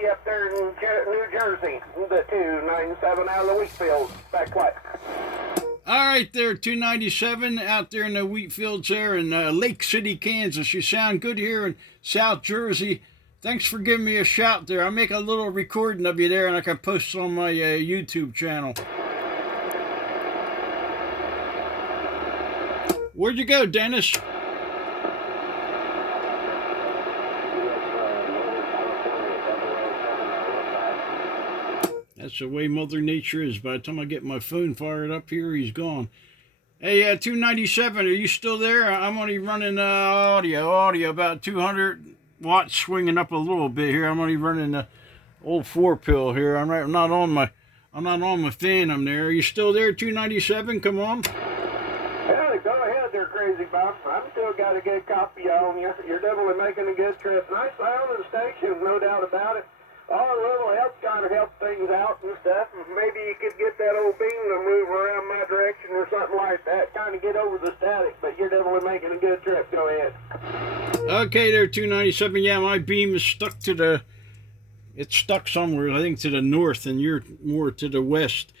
see you up there in New Jersey, the 297 out of the wheat field. Back what? All right there, 297 out there in the wheat fields there in Lake City, Kansas. You sound good here in South Jersey. Thanks for giving me a shout there. I'll make a little recording of you there and I can post it on my YouTube channel. Where'd you go, Dennis? That's the way Mother Nature is. By the time I get my phone fired up here, he's gone. Hey, 297, are you still there? I'm only running audio, about 200 watts swinging up a little bit here. I'm only running the old 4-pill here. I'm not on my Phantom there. Are you still there, 297? Come on. Yeah, go ahead there, Crazy Bob. I've still got a good copy on you. You're definitely making a good trip. Nice sound and station, no doubt about it. All a little help kind of help things out and stuff. Maybe you could get that old beam to move around my direction or something like that. Kind of get over the static, but you're definitely making a good trip. Go ahead. Okay there, 297. Yeah, my beam is stuck it's stuck somewhere, I think to the north, and you're more to the west.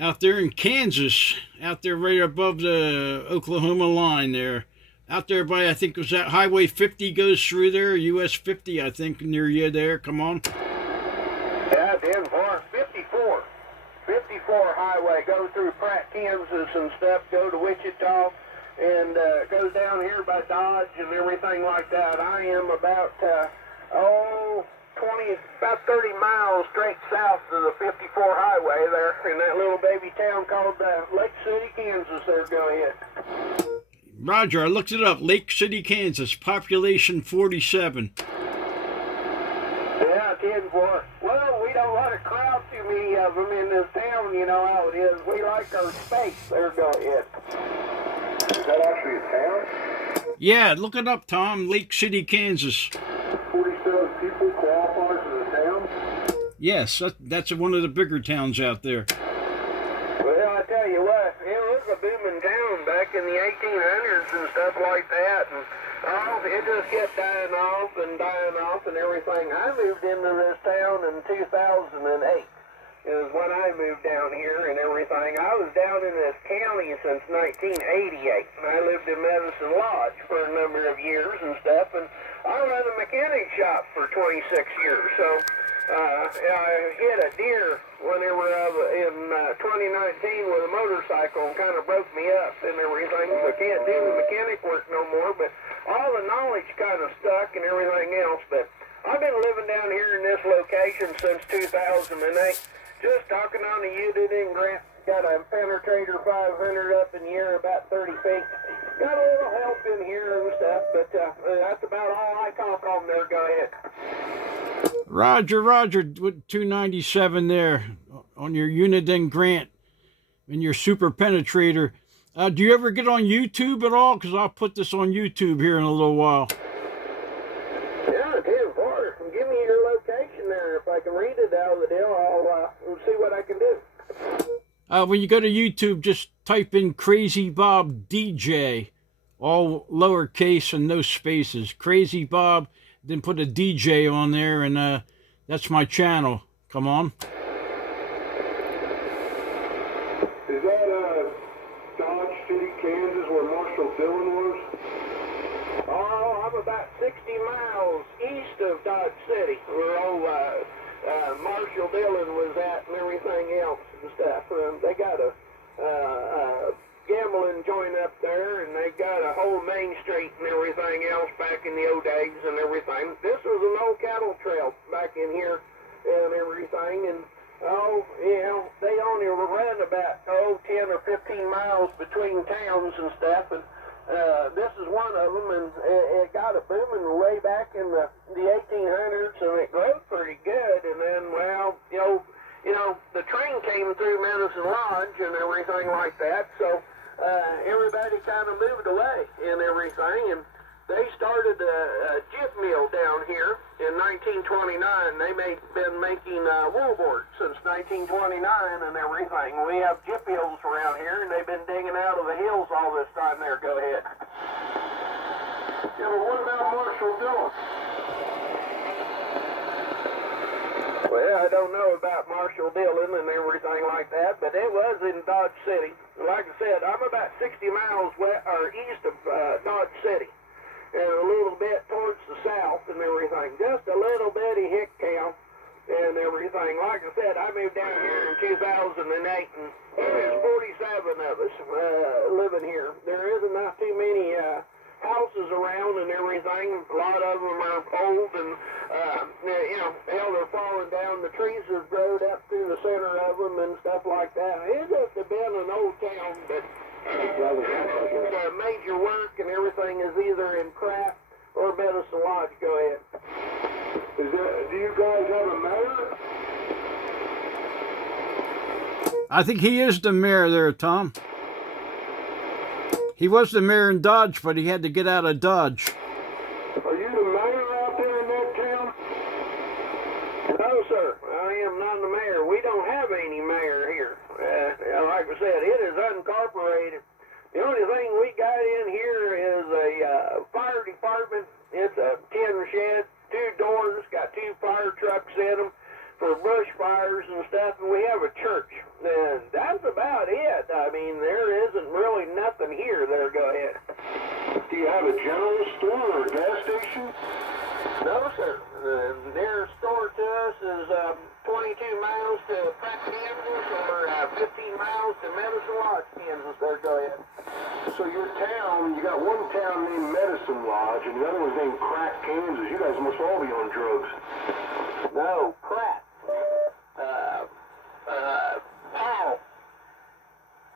Out there in Kansas, out there right above the Oklahoma line there. Out there by, I think, was that Highway 50 goes through there, US 50, I think, near you there. Come on. Yeah, 54 highway, go through Pratt, Kansas and stuff, go to Wichita, and goes down here by Dodge and everything like that. I am about, about 30 miles straight south of the 54 highway there in that little baby town called Lake City, Kansas there. Go ahead. Roger, I looked it up. Lake City, Kansas, population 47. Yeah, 10-4. Well, we don't want to crowd too many of them in this town, you know how it is. We like our space. There, go ahead. Is that actually a town? Yeah, look it up, Tom. Lake City, Kansas. 47 people qualify for the town? Yes, that's one of the bigger towns out there. Well, I tell you what, it was a booming town back in the 1800s and stuff like that, and it just kept dying off and everything. I moved into this town in 2008. It was when I moved down here and everything. I was down in this county since 1988, and I lived in Medicine Lodge for a number of years and stuff, and I ran a mechanic shop for 26 years, so I hit a deer whenever in 2019 with a motorcycle and kind of broke me up and everything. So I can't do the mechanic work no more, but all the knowledge kind of stuck and everything else. But I've been living down here in this location since 2008, just talking on the unit in Grant. Got a penetrator 500 up in the air about 30 feet. Got a little help in here and stuff, but that's about all I talk on there. Go ahead. Roger, with 297 there on your Uniden Grant and your super penetrator. Do you ever get on YouTube at all? Because I'll put this on YouTube here in a little while. Yeah, 10-4. Give me your location there. If I can read it out of the deal, I'll see what I can do. When you go to YouTube, just type in Crazy Bob DJ, all lowercase and no spaces. Crazy Bob, then put a DJ on there, and that's my channel. Come on. Is that Dodge City, Kansas, where Marshall Dillon was? Oh, I'm about 60 miles east of Dodge City, where old Marshall Dillon was at and everything else and stuff. They got a gambling joint up there, and they got a whole main street and everything else back in the old days and everything. This was an old cattle trail back in here and everything, and they only run about 10 or 15 miles between towns and stuff, and this is one of them, and it got a booming way back in the 1800s, and it grew pretty good, and then, the train came through Medicine Lodge and everything like that, so everybody kind of moved away and everything, and they started a jib mill down here in 1929. They been making wool board since 1929 and everything. We have jib mills around here, and they've been digging out of the hills all this time there. Go ahead. Yeah, but what about Marshall Dillon? Well, I don't know about Marshall Dillon and everything like that, but it was in Dodge City. Like I said, I'm about 60 miles east of Dodge City, and a little bit towards the south and everything. Just a little bitty hick town and everything. Like I said, I moved down here in 2008, and there's 47 of us living here. There isn't not too many houses around and everything. A lot of them are old and, hell, they're falling down. The trees have grown up through the center of them and stuff like that. It must have been an old town, but major work and everything is either in Craft or Medicine Lodge. Go ahead. Do you guys have a mayor? I think he is the mayor there, Tom. He was the mayor in Dodge, but he had to get out of Dodge. Are you the mayor out there in that town? No, sir. I am not the mayor. We don't have any mayor here. Like I said, it is unincorporated. The only thing we got in here is a fire department. It's a tin shed, 2 doors, got 2 fire trucks in them for brush fires and stuff, and we have a church. And that's about it. I mean, there isn't really nothing here. There, go ahead. Do you have a general store or a gas station? No, sir. The nearest store to us is 22 miles to Pratt, Kansas, or 15 miles to Medicine Lodge, Kansas. There, go ahead. So your town, you got one town named Medicine Lodge, and the other one's named Crack, Kansas. You guys must all be on drugs. No, Pratt. Paul,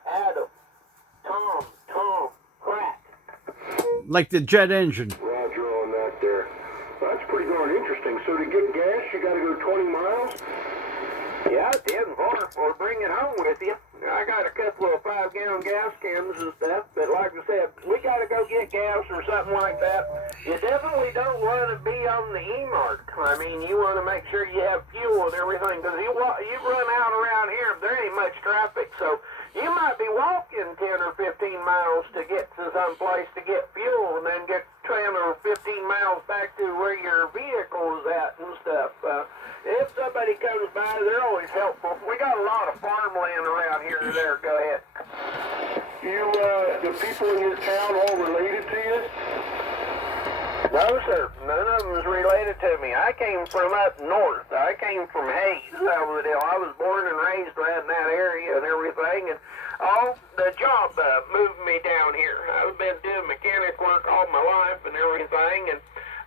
Adam, Tom, Pratt. Like the jet engine. Roger on that there. Well, that's pretty darn interesting. So to get gas, you got to go 20 miles? Yeah, 10 or bring it home with you. I got a couple of 5-gallon gas cans and stuff, but like I said, we got to go get gas or something like that. You definitely don't want to be on the E-Mart. I mean, you want to make sure you have fuel and everything, because you run out around here, there ain't much traffic, so you might be walking 10 or 15 miles to get to some place to get fuel, and then get 10 or 15 miles back to where your vehicle is at and stuff. If somebody comes by, they're always helpful. We got a lot of farmland around here. There, go ahead. The people in your town all related to you? No, sir. None of them is related to me. I came from up north. I came from Hayes. That was the deal. I was born and raised right in that area and everything, and the job moved me down here. I've been doing mechanic work all my life and everything, and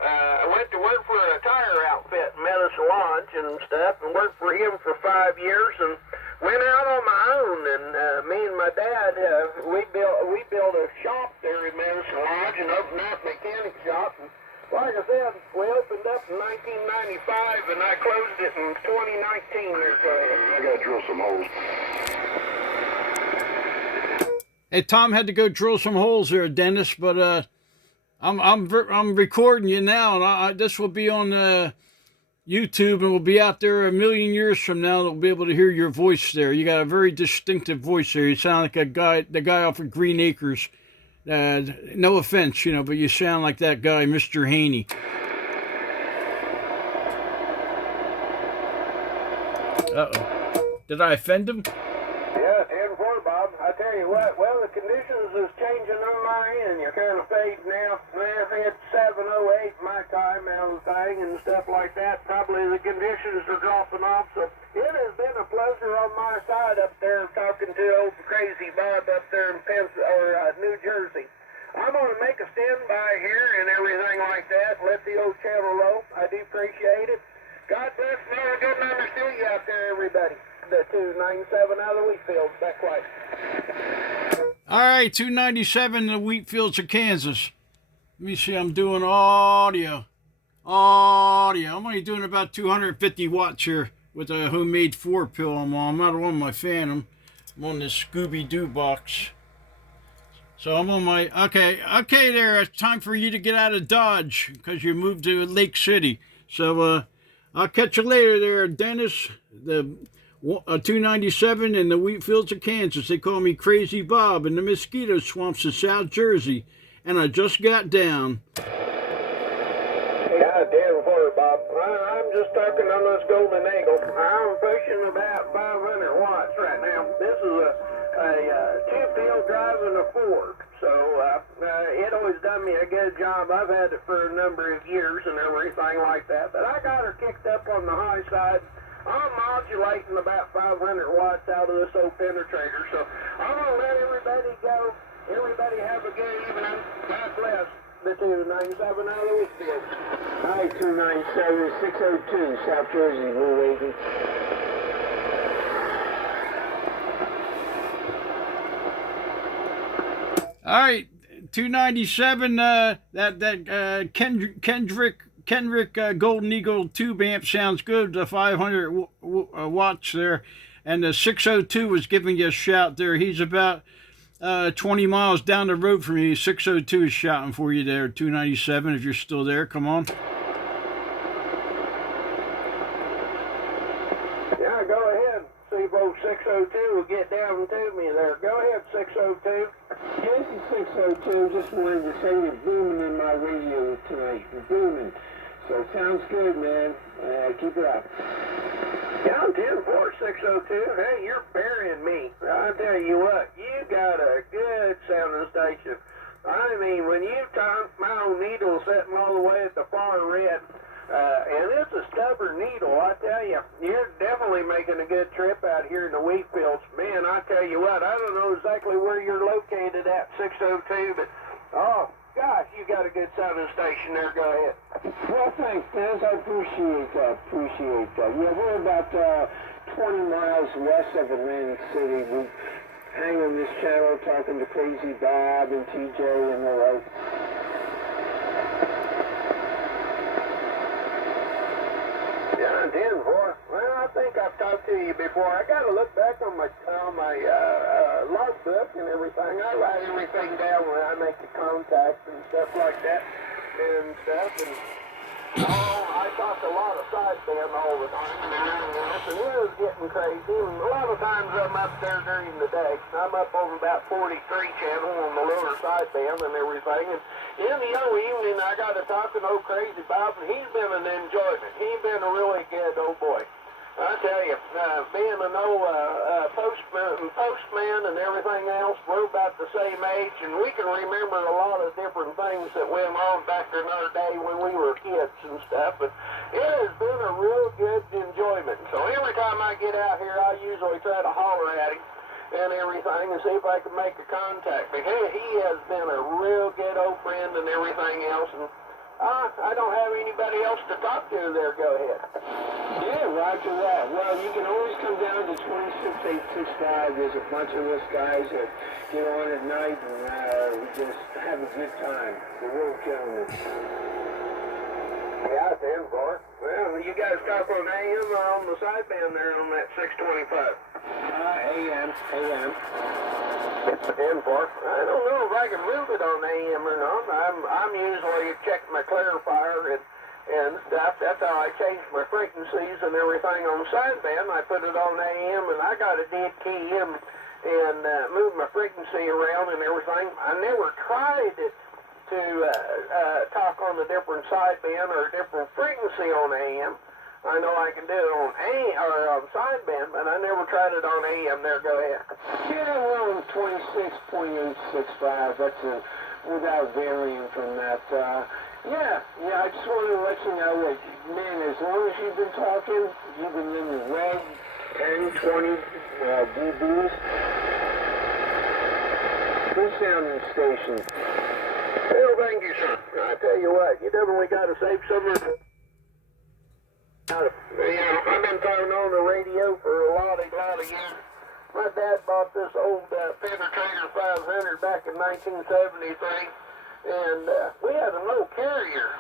I went to work for a tire outfit in Medicine Lodge and stuff, and worked for him for 5 years, and went out on my own. And me and my dad, we built a shop there in Medicine Lodge and opened up a mechanic shop. And like I said, we opened up in 1995, and I closed it in 2019. There, go ahead. I gotta drill some holes. Hey, Tom had to go drill some holes there, Dennis, but I'm recording you now, and this will be on YouTube, and will be out there a million years from now. They'll be able to hear your voice there. You got a very distinctive voice there. You sound like the guy off of Green Acres. No offense, but you sound like that guy, Mr. Haney. Uh-oh. Did I offend him? Yeah, 10-4, Bob. I tell you what, well, the conditions is changing on my end. You're kind of fading out. It's 7:08 my time out of the thing and stuff like that. Probably the conditions are dropping off. So it has been a pleasure on my side up there talking to old crazy Bob up there in New Jersey. I'm going to make a standby here and everything like that. Let the old channel roll. I do appreciate it. God bless and have a good numbers to you out there, everybody. The 297 out of the wheat fields. Back right. All right, 297 in the wheat fields of Kansas. Let me see, I'm doing audio. I'm only doing about 250 watts here with a homemade 4-pill I'm on. I'm not on my Phantom. I'm on this Scooby-Doo box. So I'm on my... Okay there. It's time for you to get out of Dodge because you moved to Lake City. So I'll catch you later there, Dennis. The 297 in the wheat fields of Kansas. They call me Crazy Bob in the mosquito swamps of South Jersey. And I just got down. Yeah, 10-4, Bob. Well, I'm just talking on this Golden Eagle. I'm pushing about 500 watts right now. This is a two-wheel driving a Ford, so it always done me a good job. I've had it for a number of years and everything like that, but I got her kicked up on the high side. I'm modulating about 500 watts out of this old penetrator, so I'm going to let everybody go. Everybody have a good evening. God bless. The 297 out of the Wheatfield. Hi, 297, 602, South Jersey, Blue Wavy. All right, 297. Kendrick Golden Eagle tube amp sounds good. The 500 watts there, and the 602 was giving you a shout there. He's about 20 miles down the road from you. 602 is shouting for you there. 297. If you're still there, come on. Yeah, go ahead. See if old 602 will get down to me there. Go ahead, 602. This is 602. Just wanted to say you're booming in my radio tonight. You're booming. So it sounds good, man. Keep it up. Yeah, I'm 10-4-602. Hey, you're burying me. I tell you what, you got a good sounding station. I mean, when you talk my old needle sitting all the way at the far red, and it's a stubborn needle, I tell you, you're definitely making a good trip out here in the wheat fields. Man, I tell you what, I don't know exactly where you're located at, 602, but, oh, gosh, you got a good sounding station there. Go ahead. Well, thanks, Dennis. I appreciate that. Yeah, we're about 20 miles west of Atlantic City. We hang on this channel talking to Crazy Bob and TJ and the like. Yeah, 10-4. Well, I think I've talked to you before. I got to look back on my logbook and everything. I write everything down when I make the contacts and stuff like that and stuff. And I talked a lot of sideband all the time and it was getting crazy. And a lot of times I'm up there during the day. I'm up over about 43 channel on the lower sideband and everything. And in the old evening, I got to talking to old Crazy Bob, and he's been an enjoyment. He's been a really good old boy. I tell you, being an old postman and everything else, we're about the same age, and we can remember a lot of different things that went on back in our day when we were kids and stuff. But it has been a real good enjoyment. So every time I get out here, I usually try to holler at him and everything and see if I can make a contact. But he has been a real good old friend and everything else. And I don't have anybody else to talk to there. Go ahead. Yeah, roger that. Well, you can always come down to 26865. There's a bunch of us guys that get on at night and we just have a good time. We're real gentlemen. Yeah, 10-4. Well, you guys talk on AM or on the sideband there on that 625? AM. 10-4. I don't know if I can move it on AM or not. I'm usually checking my clarifier and stuff. That's how I change my frequencies and everything on sideband. I put it on AM and I got a dead key in and move my frequency around and everything. I never tried it to talk on a different sideband or a different frequency on AM. I know I can do it on on sideband, but I never tried it on AM. There, go ahead. Yeah, we're on 26.865. That's without varying from that. Yeah, I just wanted to let you know that, man, as long as you've been talking, you've been in the red 10, 20 dBs. Good sounding station. Well, thank you, sir. I tell you what, you definitely got to save some of it. I've been talking on the radio for a lot of years. My dad bought this old Penetrator 500 back in 1973, and we had an old carrier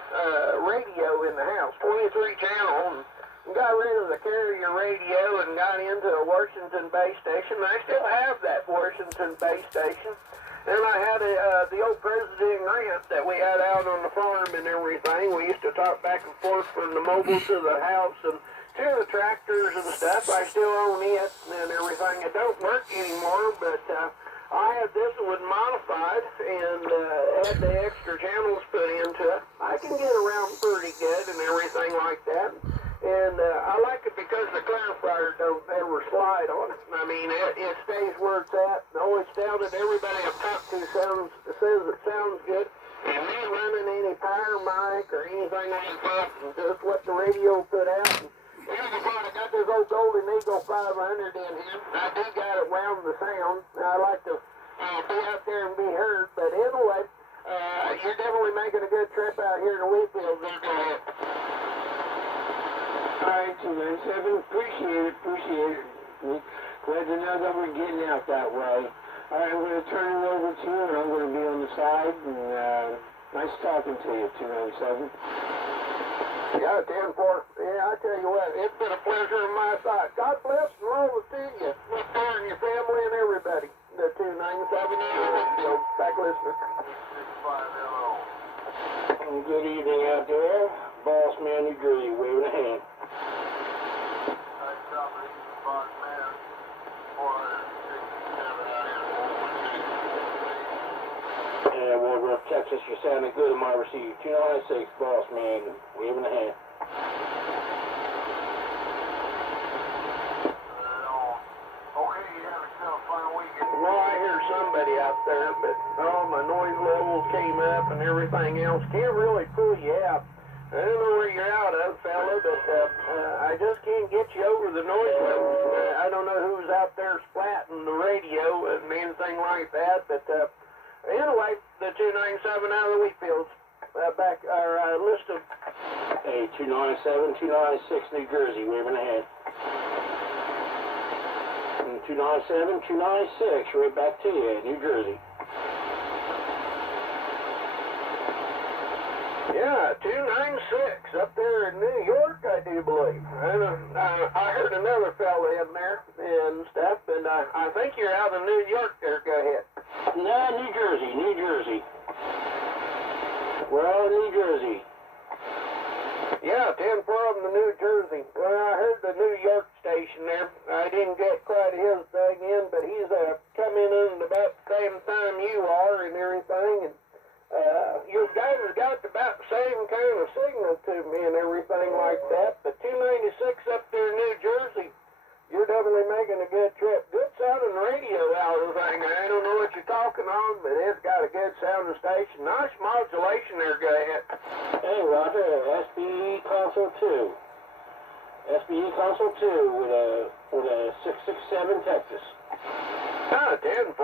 radio in the house, 23 channel, and got rid of the carrier radio and got into a Washington base station. I still have that Washington base station. And I had the old President Grant that we had out on the farm and everything. We used to talk back and forth from the mobile to the house and to the tractors and stuff. I still own it and everything. It don't work anymore, but I had this one modified and had the extra channels put into it. I can get around pretty good and everything like that. And I like it because the clarifier don't ever slide on it. I mean, it stays where it's at. Always sounded, everybody I've talked to says it sounds good. And me running any power mic or anything like that, and just what the radio put out. And here's the part, I got this old Golden Eagle 500 in here. I do got it round the sound. I like to be out there and be heard. But anyway, you're definitely making a good trip out here to Wheatfield. All right, 297. Appreciate it. Glad to know that we're getting out that way. All right, I'm going to turn it over to you, and I'm going to be on the side. And nice talking to you, 297. Yeah, 10-4. Yeah, I tell you what, it's been a pleasure on my side. God bless and love to you, and your family and everybody. The 297 back listening. Good evening out there. Boss Man, New Jersey, waving a hand. And Woodruff, Texas, you're sounding good in my receiver. 296, Boss Man, waving a hand. Well, I hear somebody out there, but my noise levels came up and everything else. Can't really pull you out. I don't know where you're out of, fella, but I just can't get you over the noise levels. I don't know who's out there splatting the radio and anything like that, but anyway, the 297 out of the wheat fields. Back our list of... Hey, 297, 296, New Jersey, waving a hand. 297, 296, right back to you, New Jersey. Yeah, 296 up there in New York, I do believe. And I heard another fella in there and stuff, and I think you're out of New York there. Go ahead. No, New Jersey, New Jersey. We're all in New Jersey. Yeah, 10 from the New Jersey. Well, I heard the New York station there. I didn't get quite his thing in, but he's coming in about the same time you are and everything. And you guys have got about the same kind of signal to me and everything like that. But 296 up there in New Jersey, you're definitely making a good trip. Good sounding radio out of the thing. I don't know what you're talking on, but it's got a good sounding station. Nice modulation there, go ahead. Hey, Roger, SBE Console 2. SBE Console 2 with a 667 Texas. 10-4.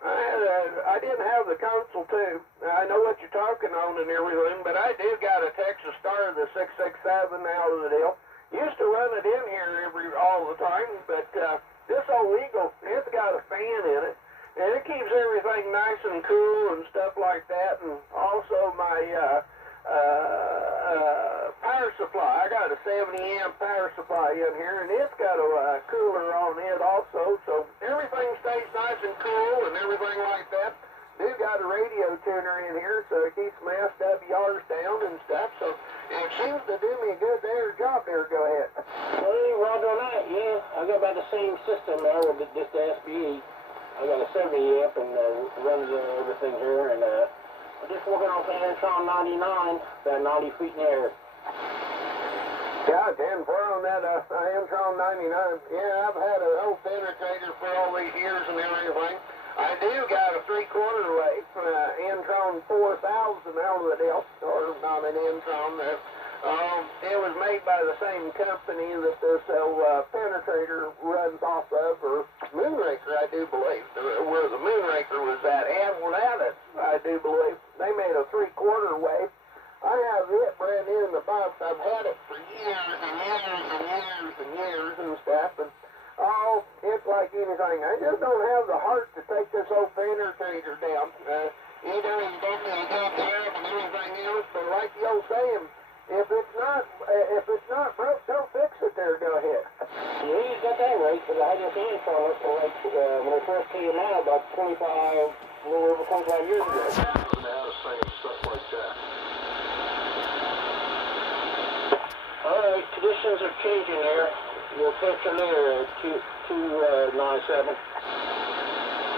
I didn't have the console 2. I know what you're talking on and everything, but I do got a Texas Star, the 667 out of the deal. Used to run it in here all the time, but this old Eagle, it's got a fan in it, and it keeps everything nice and cool and stuff like that. And also my power supply, I got a 70 amp power supply in here, and it's got a cooler on it also, so everything stays nice and cool and everything like that. Do got a radio tuner in here, so it keeps my SWRs down and stuff, so it seems to do me a good job there. Go ahead. Hey, Roger on that, yeah. I got about the same system now with just the SBE. I got a 70 amp and runs everything here, and I'm just working off the Antron 99, about 90 feet in the air. Yeah, 10-4 on that Antron 99. Yeah, I've had an old penetrator for all these years and everything. I do got a 3/4 wave Antron 4000 out of the deal, or not an Antron. It was made by the same company that this penetrator runs off of, or Moonraker, I do believe, where the Moonraker was at. I do believe. They made a 3/4 wave. I have it brand new in the box. I've had it for years and years and years and years and stuff. And it's like anything. I just don't have the heart to take this old penetrator down. You know, he's definitely a good job and everything else, but like the old saying, if it's not broke, don't fix it there. Go ahead. Yeah, you got that right, because I had this Antron for like, when it first came out, about 25, a little over 25 years ago. Stuff like that. Alright, conditions are changing there. We'll catch you later at 297.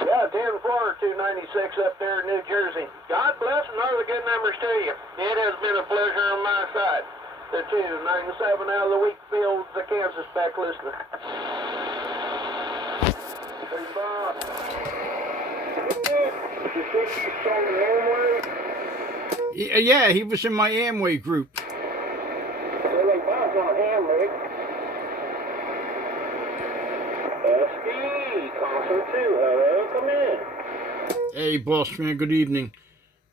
Yeah, 10-4, 296 up there in New Jersey. God bless and all the good numbers to you. It has been a pleasure on my side. The 297 out of the wheat fields, the Kansas back listener. Hey, Bob. You think he's on the Amway? Yeah, he was in my Amway group. Well, like Bob's on Amway. Steve, Console 2, hello, come in. Hey, boss man, good evening.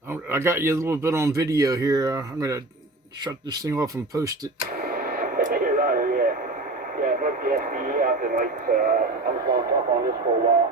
I got you a little bit on video here. I'm going to shut this thing off and post it. You're right, yeah. Yeah, I broke the SBE out and like, I was going to talk on this for a while.